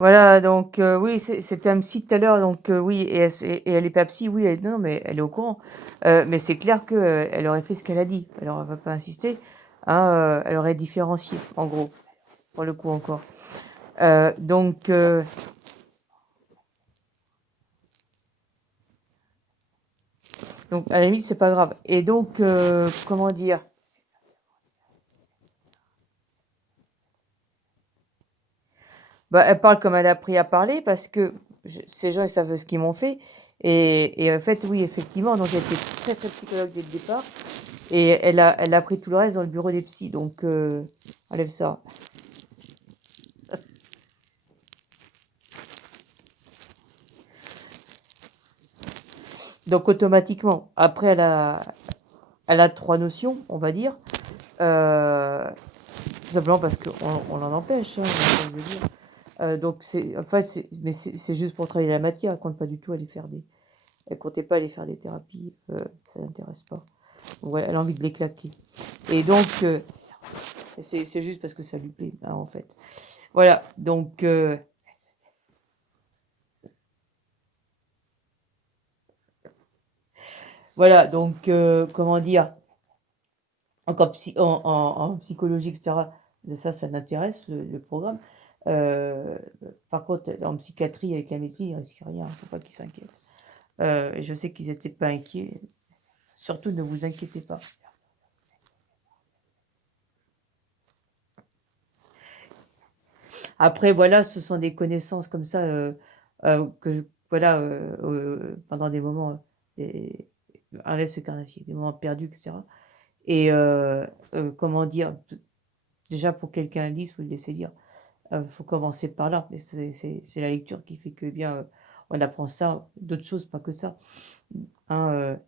Voilà, donc oui, c'était un psy tout à l'heure, donc oui et elle est pas psy, oui, elle non, mais elle est au courant. Mais c'est clair que, elle aurait fait ce qu'elle a dit. Alors elle va pas insister, hein, elle aurait différencié, en gros, pour le coup encore. Donc à la limite, c'est pas grave et donc comment dire? Bah, elle parle comme elle a appris à parler parce que je ces gens, ils savent ce qu'ils m'ont fait et en fait, oui, effectivement, donc elle était très, très psychologue dès le départ et elle a appris tout le reste dans le bureau des psys donc enlève ça. Donc automatiquement, après elle a 3 notions, on va dire, heu, tout simplement parce qu'on l'en empêche, hein, je veux dire. Donc c'est juste pour travailler la matière, elle compte pas du tout aller faire des elle comptait pas aller faire des thérapies, ça l'intéresse pas. Ouais, elle a envie de l'éclater et donc c'est juste parce que ça lui plaît, hein, en fait. Voilà, donc voilà, donc comment dire? En psychologie et cetera, ça l'intéresse le programme. Heu, Par contre, en psychiatrie avec la médecine, il risque rien, faut pas qu'ils s'inquiètent. Et je sais qu'ils étaient pas inquiets, surtout ne vous inquiétez pas. Après voilà, ce sont des connaissances comme ça, que je voilà, pendant des moments, et enlève ce carnassier, des moments perdus et cetera et comment dire? Déjà pour quelqu'un lise, faut le laisser lire. Faut commencer par là et c'est la lecture qui fait que, eh bien, on apprend ça, d'autres choses, pas que ça. Hein,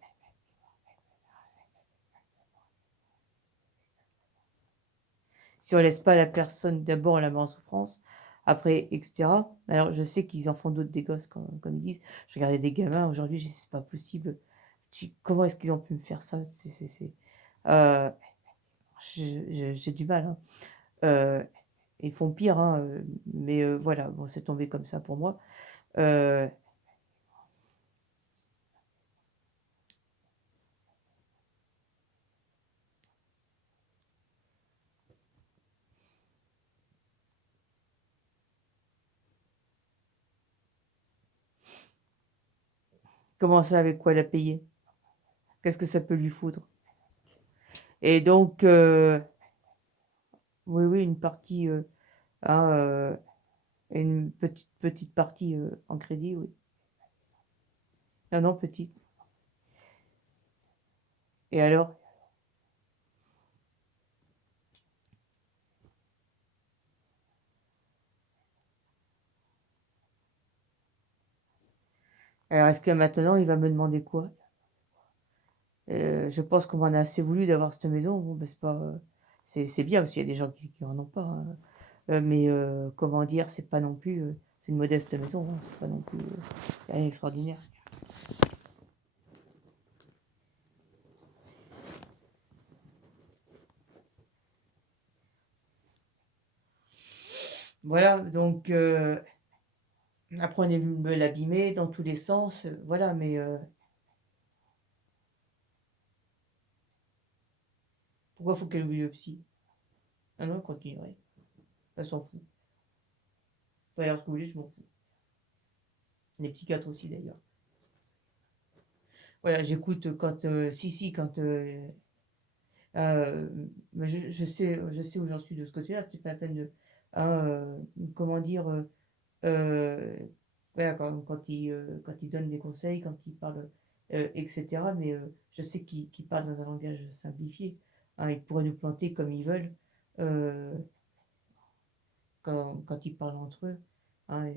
si on laisse pas la personne d'abord la met en souffrance, après et cetera. Alors je sais qu'ils en font d'autres des gosses comme ils disent. Je regardais des gamins aujourd'hui, je dis: «C'est pas possible. Comment est-ce qu'ils ont pu me faire ça?» heu, j'ai du mal, hein. Heu, Ils font pire, hein, mais voilà, bon, c'est tombé comme ça pour moi. Heu, Comment ça, avec quoi elle a payé? Qu'est-ce que ça peut lui foutre? Et donc oui, oui, une partie, hein, une petite partie, en crédit, oui. Non, non, petite. Et alors? Alors est-ce que maintenant il va me demander quoi? Je pense qu'on m'en a assez voulu d'avoir cette maison. Bon, bah, c'est pas, c'est bien parce qu'il y a des gens qui en ont pas, hein, mais comment dire? C'est pas non plus, c'est une modeste maison, hein, c'est pas non plus, rien d'extraordinaire. Voilà, donc après on est venu me l'abîmer dans tous les sens, voilà, mais pourquoi faut qu'elle oublie le psy? Ah non, elle continuerait, elle s'en fout. Faut faire ce que vous voulez, je m'en fous. Les psychiatres aussi d'ailleurs. Voilà, j'écoute quand, si, si, quand, bah, je sais où j'en suis de ce côté-là, c'est pas la peine de hein, comment dire? Voilà, quand il donne des conseils, quand il parle, et cetera, mais je sais qu'il parle dans un langage simplifié, hein. Ils pourraient nous planter comme ils veulent, heu, quand ils parlent entre eux, hein et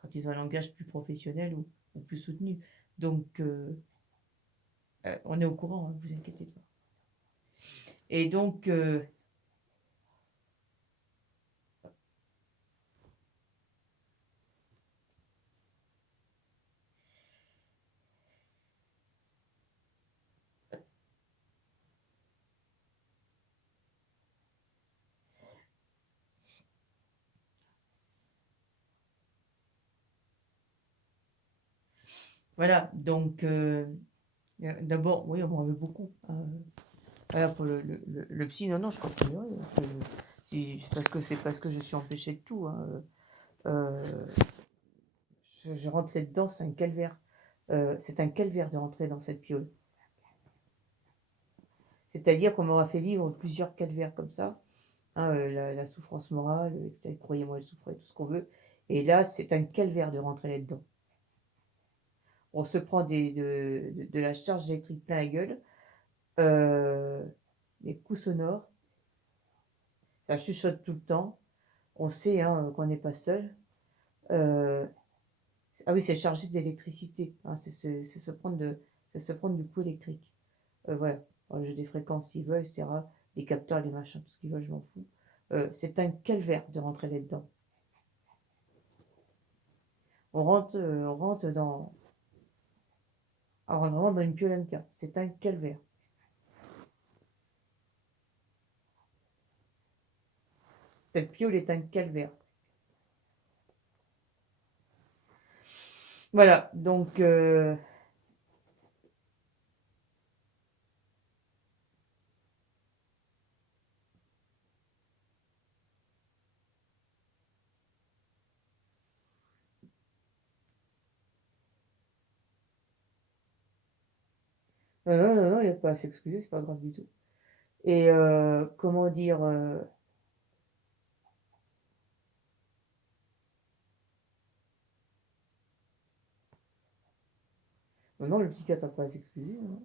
quand ils ont un langage plus professionnel ou plus soutenu. Donc on est au courant, hein, vous inquiétez pas et donc Voilà, donc d'abord, oui, on m'en veut beaucoup. Voilà, pour le psy, non, non, je continuerai. C'est parce que je suis empêchée de tout. Hein. Euh, je rentre là-dedans, c'est un calvaire. C'est un calvaire de rentrer dans cette piole. C'est-à-dire qu'on m'aura fait vivre plusieurs calvaires comme ça. Hein, la souffrance morale, etc. Croyez-moi, elle souffrait tout ce qu'on veut. Et là, c'est un calvaire de rentrer là-dedans. On se prend de la charge électrique plein la gueule, des coups sonores, ça chuchote tout le temps. On sait hein, qu'on n'est pas seul. Euh, ah oui, c'est chargé d'électricité. Hein, c'est se prendre du coup électrique. Voilà. Alors, j'ai des fréquences s'ils veulent, etc. Les capteurs, les machins, tout ce qu'ils veulent, je m'en fous. C'est un calvaire de rentrer là-dedans. On rentre dans, on rentre vraiment dans une piolenka. C'est un calvaire. Cette piole est un calvaire. Voilà, donc non, non, non, il n'y a pas à s'excuser, c'est pas grave du tout. Et comment dire non, non, le psychiatre n'a pas à s'excuser. Non,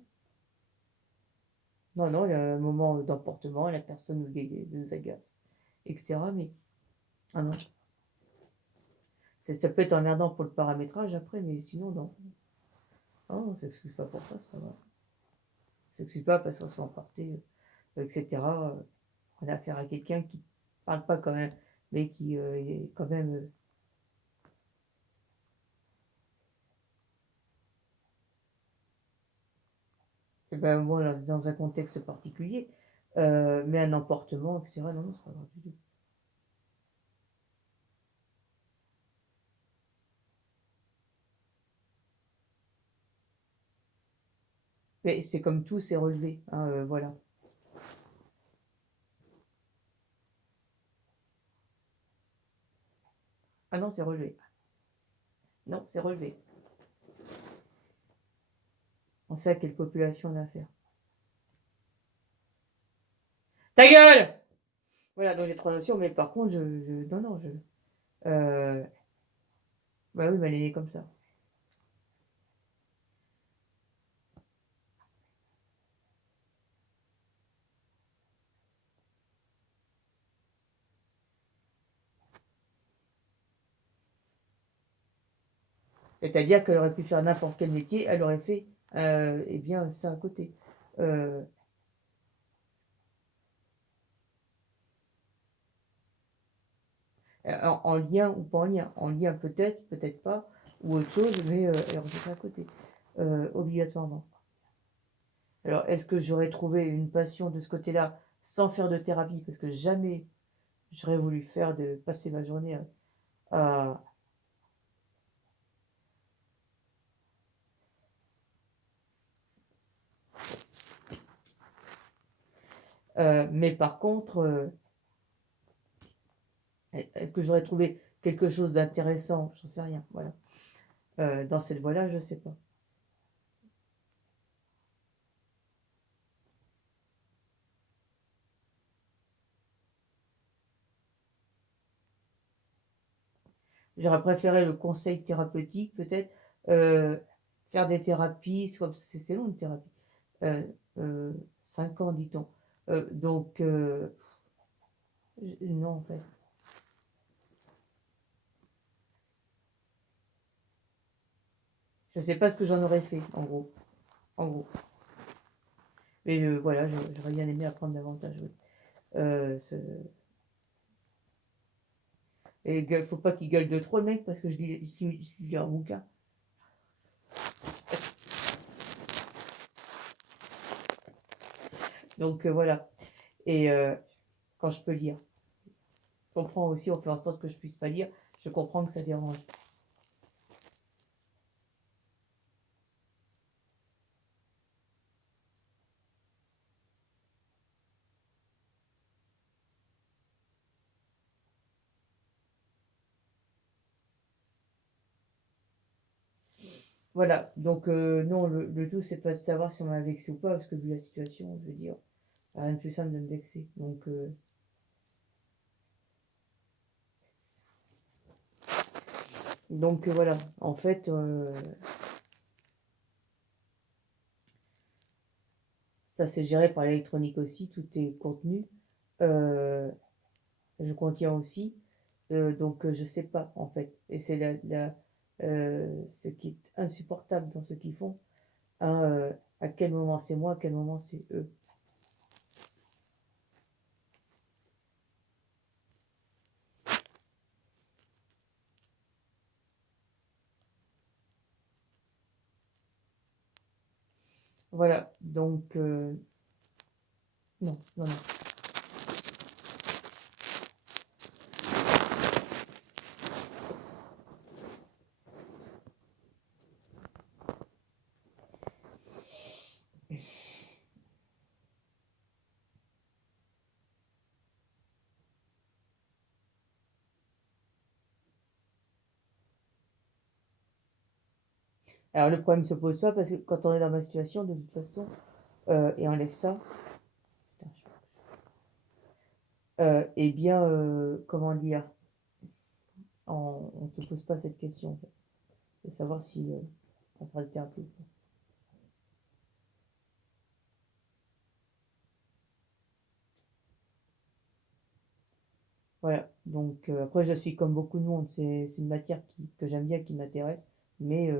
non, non, il y a un moment d'emportement, la personne nous agace, etc. Mais ah non, ça peut être emmerdant pour le paramétrage après, mais sinon, non. Ah, on ne s'excuse pas pour ça, c'est pas grave. On ne s'excuse pas parce qu'on s'est emporté, etc. On a affaire à quelqu'un qui parle pas quand même, mais qui est quand même. Eh ben, moi, dans un contexte particulier, mais un emportement, etc. Non, non, c'est pas grave du tout. Mais c'est comme tout, c'est relevé. Hein, voilà. Ah non, c'est relevé. Non, c'est relevé. On sait à quelle population on a affaire. Ta gueule! Voilà, donc j'ai trois notions, mais par contre, non, non, euh, bah oui, mais elle est née comme ça. C'est-à-dire qu'elle aurait pu faire n'importe quel métier, elle aurait fait, eh bien, ça à côté. Euh, en lien ou pas en lien. En lien peut-être, peut-être pas, ou autre chose, mais elle aurait fait ça à côté, obligatoirement. Alors, est-ce que j'aurais trouvé une passion de ce côté-là sans faire de thérapie? Parce que jamais j'aurais voulu passer ma journée à. Mais par contre, est-ce que j'aurais trouvé quelque chose d'intéressant? J'en sais rien. Voilà. Dans cette voie-là, je ne sais pas. J'aurais préféré le conseil thérapeutique, peut-être. euh, Faire des thérapies, soit c'est long une thérapie. Euh, 5 ans, dit-on. Donc, non, en fait. Je ne sais pas ce que j'en aurais fait, en gros. En gros. Mais voilà, j'aurais bien aimé apprendre davantage. Oui. Et faut pas qu'il gueule de trop, le mec, parce que je lis un bouquin. Donc, voilà. Et quand je peux lire. Je comprends aussi, on fait en sorte que je puisse pas lire. Je comprends que ça dérange. Voilà, donc non, le tout, c'est pas de savoir si on m'a vexé ou pas, parce que vu la situation, je veux dire, rien de plus simple de me vexer. Donc voilà, en fait, ça c'est géré par l'électronique aussi, tout est contenu. Euh, je contiens aussi, donc je sais pas en fait. Et c'est ce qui est insupportable dans ce qu'ils font, hein, à quel moment c'est moi, à quel moment c'est eux. Voilà, donc non, non, non. Alors le problème se pose pas parce que quand on est dans ma situation, de toute façon, et enlève ça, putain, eh bien, comment dire, on ne se pose pas cette question, en fait, de savoir si on fera le thérapie ou pas. Voilà, donc après je suis comme beaucoup de monde, c'est une matière que j'aime bien, qui m'intéresse, mais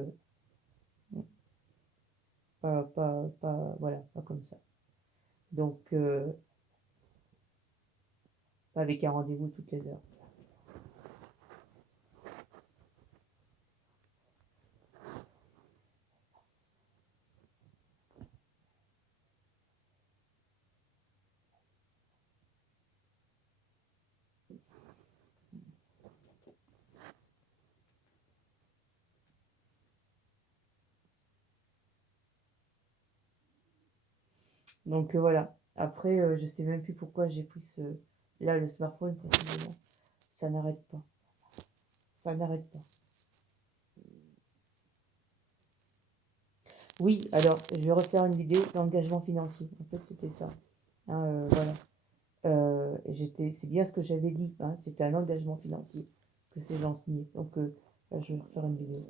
voilà, pas comme ça. Donc pas avec un rendez-vous toutes les heures. Donc voilà, après je sais même plus pourquoi j'ai pris là le smartphone précisément, ça n'arrête pas, ça n'arrête pas. Oui, alors je vais refaire une vidéo d'engagement financier, en fait c'était ça, hein, voilà. C'est bien ce que j'avais dit, hein, c'était un engagement financier que ces gens signaient. Donc, je vais refaire une vidéo.